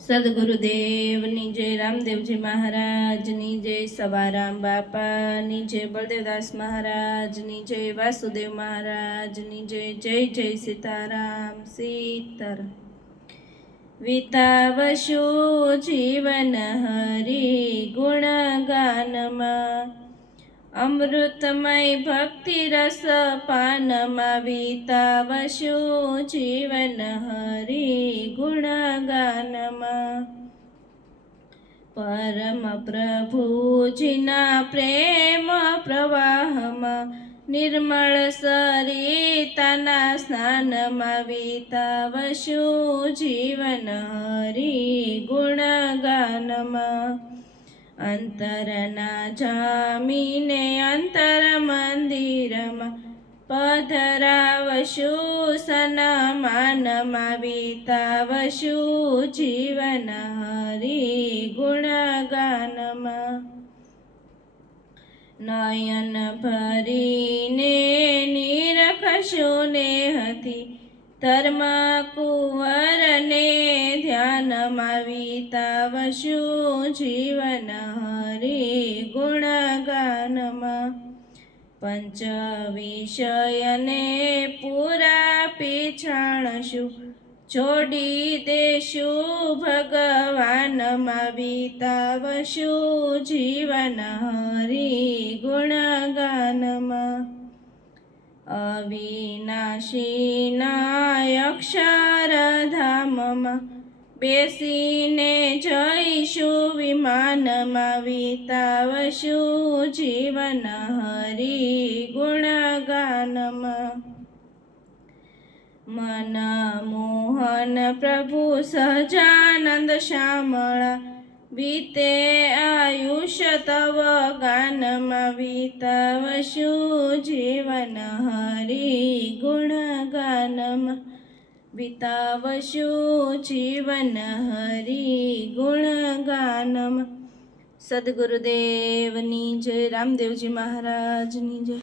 સદગુરુદેવની જય, રામદેવજી મહારાજની જય, સવારામ બાપાની જય, બળદેવદાસ મહારાજની જય, વાસુદેવ મહારાજની જય. જય જય સીતારામ સીતારામ. વિતાવશો જીવન હરી ગુણગાનમાં, અમૃતમય ભક્તિ રસ પાનમાં. વિતાવશો જીવન હરી ગુણગાનમાં, પરમ પ્રભુજીના પ્રેમ પ્રવાહમાં, નિર્મળ સરિતાના સ્નાનમાં. વિતાવશો જીવન હરી ગુણગાનમાં, અંતરના જામીને અંતર મંદિરમાં, પધરાવશો સન્માનમાં. વિતાવશો જીવન હરી ગુણગાનમાં, નયન ભરીને નિરખશો નેહથી, ધર્મ કુંવરને ધ્યાનમાં. વિતાવશો જીવન હરી ગુણગાનમાં, પંચ વિષયને પૂરા પીછાણશું, છોડી દેશું ભગવાનમાં. વિતાવશો જીવન હરી ગુણગાનમાં, અવિનાશીના અક્ષરધામમાં, બેસીને જઈશું વિમાનમાં. વિતાવશો જીવન હરી ગુણગાનમાં, મન મોહન પ્રભુ સહજાનંદ શ્યામળા, વીતે આયુષ્ય તવ ગાનમાં. વિતાવશો જીવન હરી ગુણગાનમાં, વિતાવશો જીવન હરી ગુણગાનમાં. સદગુરુદેવની જય, રામદેવજી મહારાજની જય.